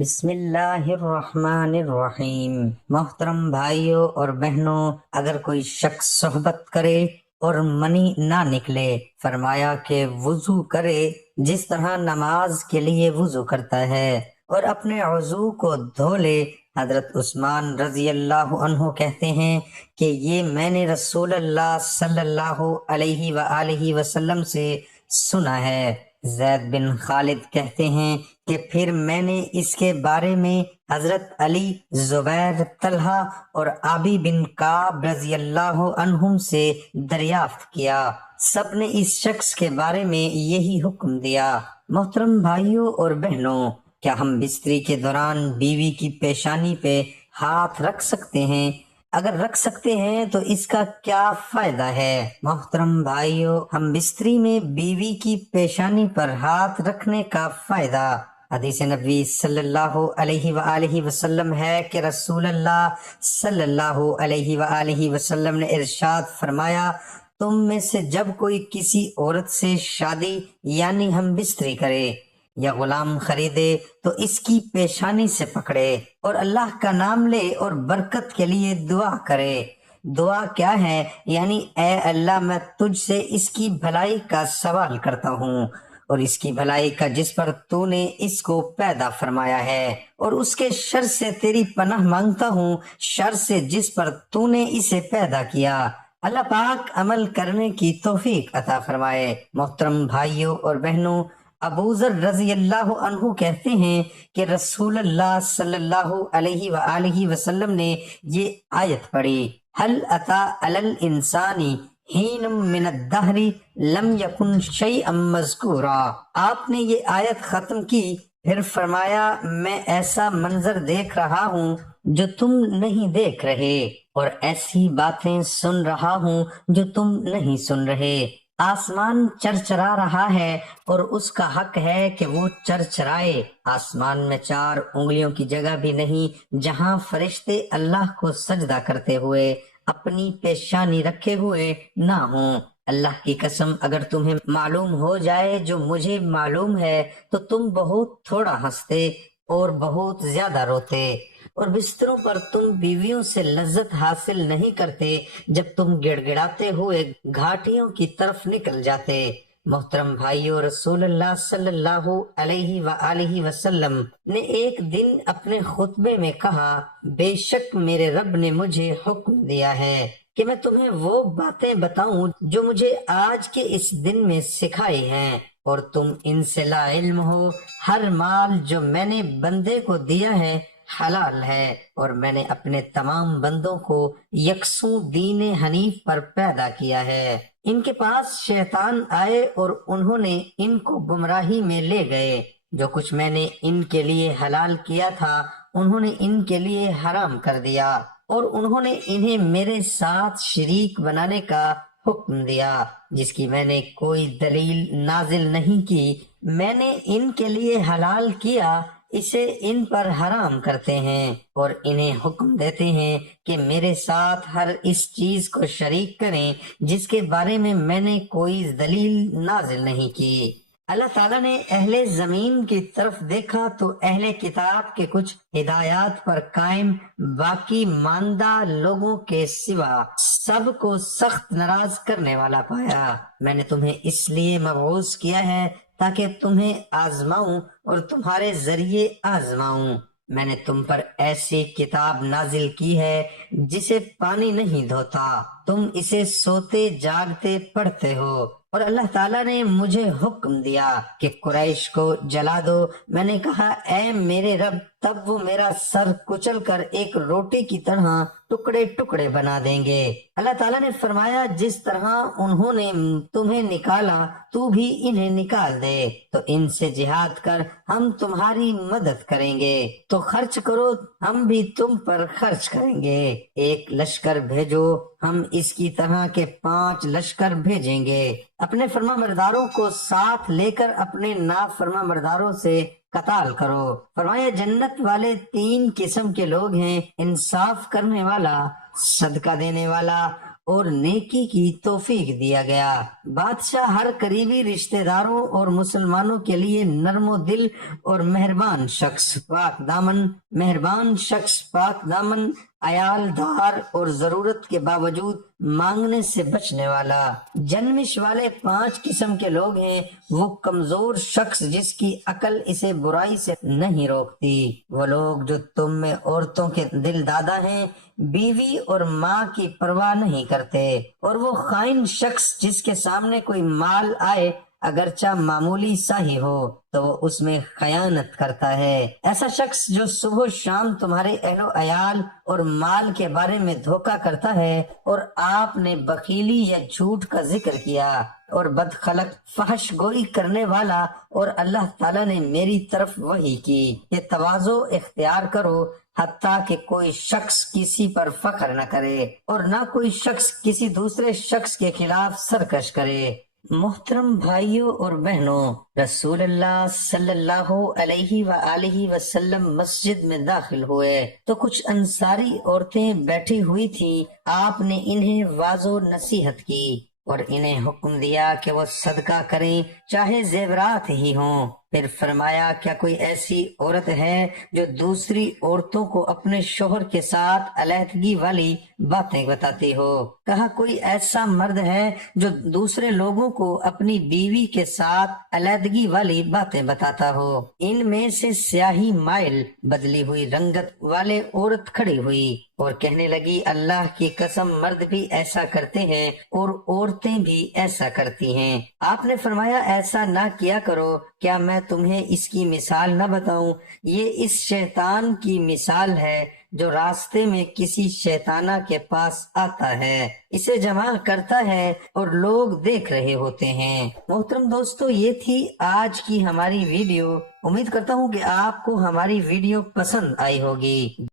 بسم اللہ الرحمن الرحیم۔ محترم بھائیوں اور بہنوں، اگر کوئی شخص صحبت کرے اور منی نہ نکلے، فرمایا کہ وضو کرے جس طرح نماز کے لیے وضو کرتا ہے اور اپنے عضو کو دھو لے۔ حضرت عثمان رضی اللہ عنہ کہتے ہیں کہ یہ میں نے رسول اللہ صلی اللہ علیہ وآلہ وسلم سے سنا ہے۔ زید بن خالد کہتے ہیں کہ پھر میں نے اس کے بارے میں حضرت علی، زبیر، طلحہ اور عابی بن کعب رضی اللہ عنہم سے دریافت کیا۔ سب نے اس شخص کے بارے میں یہی حکم دیا۔ محترم بھائیوں اور بہنوں، کیا ہم بستری کے دوران بیوی کی پیشانی پہ ہاتھ رکھ سکتے ہیں؟ اگر رکھ سکتے ہیں تو اس کا کیا فائدہ ہے؟ محترم بھائیوں، ہم بستری میں بیوی کی پیشانی پر ہاتھ رکھنے کا فائدہ، حدیث نبی صلی اللہ علیہ وآلہ وسلم ہے کہ رسول اللہ صلی اللہ علیہ وآلہ وسلم نے ارشاد فرمایا، تم میں سے جب کوئی کسی عورت سے شادی یعنی ہم بستری کرے یا غلام خریدے تو اس کی پیشانی سے پکڑے اور اللہ کا نام لے اور برکت کے لیے دعا کرے۔ دعا کیا ہے؟ یعنی اے اللہ، میں تجھ سے اس کی بھلائی کا سوال کرتا ہوں اور اس کی بھلائی کا جس پر تو نے اس کو پیدا فرمایا ہے، اور اس کے شر سے تیری پناہ مانگتا ہوں، شر سے جس پر تو نے اسے پیدا کیا۔ اللہ پاک عمل کرنے کی توفیق عطا فرمائے۔ محترم بھائیوں اور بہنوں، ابو ذر رضی اللہ عنہ کہتے ہیں کہ رسول اللہ صلی اللہ علیہ وآلہ وسلم نے یہ آیت پڑھی، هل اتى علی الانسان حین من الدہر لم یکن شیئا مذکورا۔ آپ نے یہ آیت ختم کی، پھر فرمایا، میں ایسا منظر دیکھ رہا ہوں جو تم نہیں دیکھ رہے، اور ایسی باتیں سن رہا ہوں جو تم نہیں سن رہے۔ آسمان چرچرا رہا ہے اور اس کا حق ہے کہ وہ چرچرائے۔ آسمان میں 4 انگلیوں کی جگہ بھی نہیں جہاں فرشتے اللہ کو سجدہ کرتے ہوئے اپنی پیشانی رکھے ہوئے نہ ہوں۔ اللہ کی قسم، اگر تمہیں معلوم ہو جائے جو مجھے معلوم ہے تو تم بہت تھوڑا ہنستے اور بہت زیادہ روتے، اور بستروں پر تم بیویوں سے لذت حاصل نہیں کرتے جب تم گڑ گڑاتے ہوئے گھاٹیوں کی طرف نکل جاتے۔ محترم بھائیو، رسول اللہ صلی اللہ علیہ وآلہ وسلم نے ایک دن اپنے خطبے میں کہا، بے شک میرے رب نے مجھے حکم دیا ہے کہ میں تمہیں وہ باتیں بتاؤں جو مجھے آج کے اس دن میں سکھائی ہیں، اور تم ان سے لا علم ہو۔ ہر مال جو میں نے بندے کو دیا ہے حلال ہے، اور میں نے اپنے تمام بندوں کو یکسوں دین حنیف پر پیدا کیا ہے۔ ان کے پاس شیطان آئے اور انہوں نے ان کو گمراہی میں لے گئے۔ جو کچھ میں نے ان کے لیے حلال کیا تھا انہوں نے ان کے لیے حرام کر دیا، اور انہوں نے انہیں میرے ساتھ شریک بنانے کا حکم دیا جس کی میں نے کوئی دلیل نازل نہیں کی۔ میں نے ان کے لیے حلال کیا، اسے ان پر حرام کرتے ہیں، اور انہیں حکم دیتے ہیں کہ میرے ساتھ ہر اس چیز کو شریک کریں جس کے بارے میں نے کوئی دلیل نازل نہیں کی۔ اللہ تعالیٰ نے اہل زمین کی طرف دیکھا تو اہل کتاب کے کچھ ہدایات پر قائم باقی ماندہ لوگوں کے سوا سب کو سخت ناراض کرنے والا پایا۔ میں نے تمہیں اس لیے مبعوث کیا ہے تاکہ تمہیں آزماؤں اور تمہارے ذریعے آزماؤں۔ میں نے تم پر ایسی کتاب نازل کی ہے جسے پانی نہیں دھوتا، تم اسے سوتے جاگتے پڑھتے ہو، اور اللہ تعالیٰ نے مجھے حکم دیا کہ قریش کو جلا دو۔ میں نے کہا، اے میرے رب، تب وہ میرا سر کچل کر ایک روٹی کی طرح ٹکڑے ٹکڑے بنا دیں گے۔ اللہ تعالیٰ نے فرمایا، جس طرح انہوں نے تمہیں نکالا تو بھی انہیں نکال دے، تو ان سے جہاد کر، ہم تمہاری مدد کریں گے، تو خرچ کرو، ہم بھی تم پر خرچ کریں گے۔ ایک لشکر بھیجو، ہم اس کی طرح کے 5 لشکر بھیجیں گے۔ اپنے فرما برداروں کو ساتھ لے کر اپنے نافرما برداروں سے قتال کرو۔ فرمایا، جنت والے 3 قسم کے لوگ ہیں، انصاف کرنے والا، صدقہ دینے والا اور نیکی کی توفیق دیا گیا۔ بادشاہ ہر قریبی رشتہ داروں اور مسلمانوں کے لیے نرم و دل اور مہربان شخص پاک دامن، عیال دار اور ضرورت کے باوجود مانگنے سے بچنے والا۔ جنمش والے 5 قسم کے لوگ ہیں۔ وہ کمزور شخص جس کی عقل اسے برائی سے نہیں روکتی، وہ لوگ جو تم میں عورتوں کے دل دادا ہیں، بیوی اور ماں کی پرواہ نہیں کرتے، اور وہ خائن شخص جس کے سامنے کوئی مال آئے اگرچہ معمولی سا ہی ہو تو وہ اس میں خیانت کرتا ہے۔ ایسا شخص جو صبح و شام تمہارے اہل و عیال اور مال کے بارے میں دھوکہ کرتا ہے، اور آپ نے بخیلی یا جھوٹ کا ذکر کیا، اور بدخلق فحش گوئی کرنے والا، اور اللہ تعالیٰ نے میری طرف وحی کی کہ تواضع اختیار کرو، حتیٰ کہ کوئی شخص کسی پر فخر نہ کرے اور نہ کوئی شخص کسی دوسرے شخص کے خلاف سرکش کرے۔ محترم بھائیوں اور بہنوں، رسول اللہ صلی اللہ علیہ وآلہ وسلم مسجد میں داخل ہوئے تو کچھ انصاری عورتیں بیٹھی ہوئی تھیں۔ آپ نے انہیں واعظ و نصیحت کی اور انہیں حکم دیا کہ وہ صدقہ کریں، چاہے زیورات ہی ہوں۔ پھر فرمایا، کیا کوئی ایسی عورت ہے جو دوسری عورتوں کو اپنے شوہر کے ساتھ علیحدگی والی باتیں بتاتی ہو؟ کہا، کوئی ایسا مرد ہے جو دوسرے لوگوں کو اپنی بیوی کے ساتھ علیحدگی والی باتیں بتاتا ہو؟ ان میں سے سیاہی مائل بدلی ہوئی رنگت والے عورت کھڑی ہوئی اور کہنے لگی، اللہ کی قسم، مرد بھی ایسا کرتے ہیں اور عورتیں بھی ایسا کرتی ہیں۔ آپ نے فرمایا، ایسا نہ کیا کرو، کیا میں تمہیں اس کی مثال نہ بتاؤں؟ یہ اس شیطان کی مثال ہے جو راستے میں کسی شیطانہ کے پاس آتا ہے، اسے جمع کرتا ہے اور لوگ دیکھ رہے ہوتے ہیں۔ محترم دوستو، یہ تھی آج کی ہماری ویڈیو۔ امید کرتا ہوں کہ آپ کو ہماری ویڈیو پسند آئی ہوگی۔